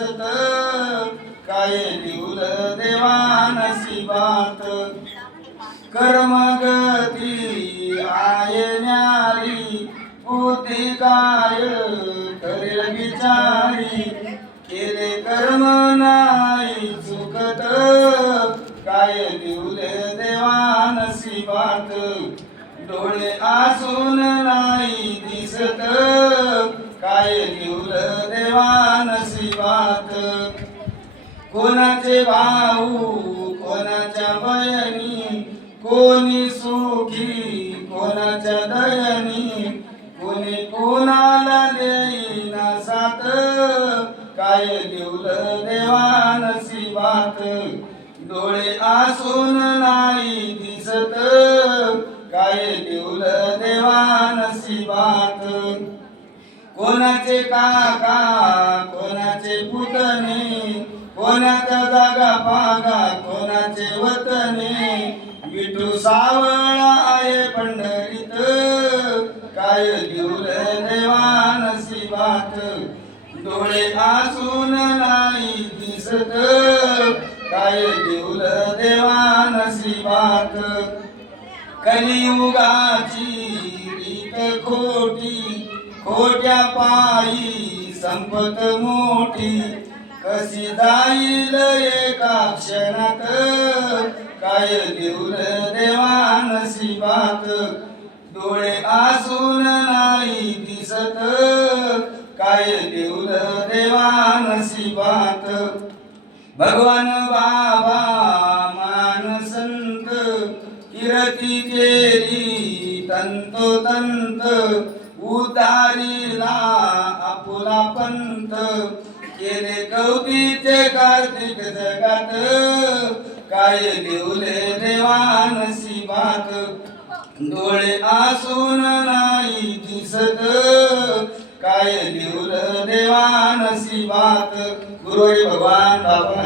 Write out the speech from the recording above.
दिसत काय लिवलं देवा नशिबात कर्मगती आहे न्यारी बुद्धी काय करेल विचारी केले कर्म नाही चुकत काय लिवले देवा नशिबात डोळे आसून नाही दिसत काय लिवलं देवा नशिबात कोणाचे भाऊ कोणाच्या बहिणी कोणी सुखी कोणाच्या दयनी कोणी कोणाला देईना साथ काय लिवलं देवा नशिबात डोळे आसून नाही दिसत काय लिवलं देवा नशिबात कोणाचे काका कोणाचे पुतणे कोणाचा जागा पागा कोणाचे वतने विठू सावळा आहे पंढरीत काय लिवलं देवा नशिबात डोळे आसून नाही दिसत काय लिवलं देवा नशिबात कलियुगाची रीत खोटी खोट्या पायी संपत मोठी कशी जाईल एका क्षणात काय लिवलं देवा नशिबात डोळे आसून नाही दिसत काय लिवलं देवा नशिबात भगवान बाबा मान संत कीर्ती केली तंतोतंत उतारीला आपुला पंत केले कवटीचे कार्तिक जगात काय लिवले देवा नशिबात डोळे आसून नाही दिसत काय लिवलं देवा नशिबात गुरुवारी भगवान बाबा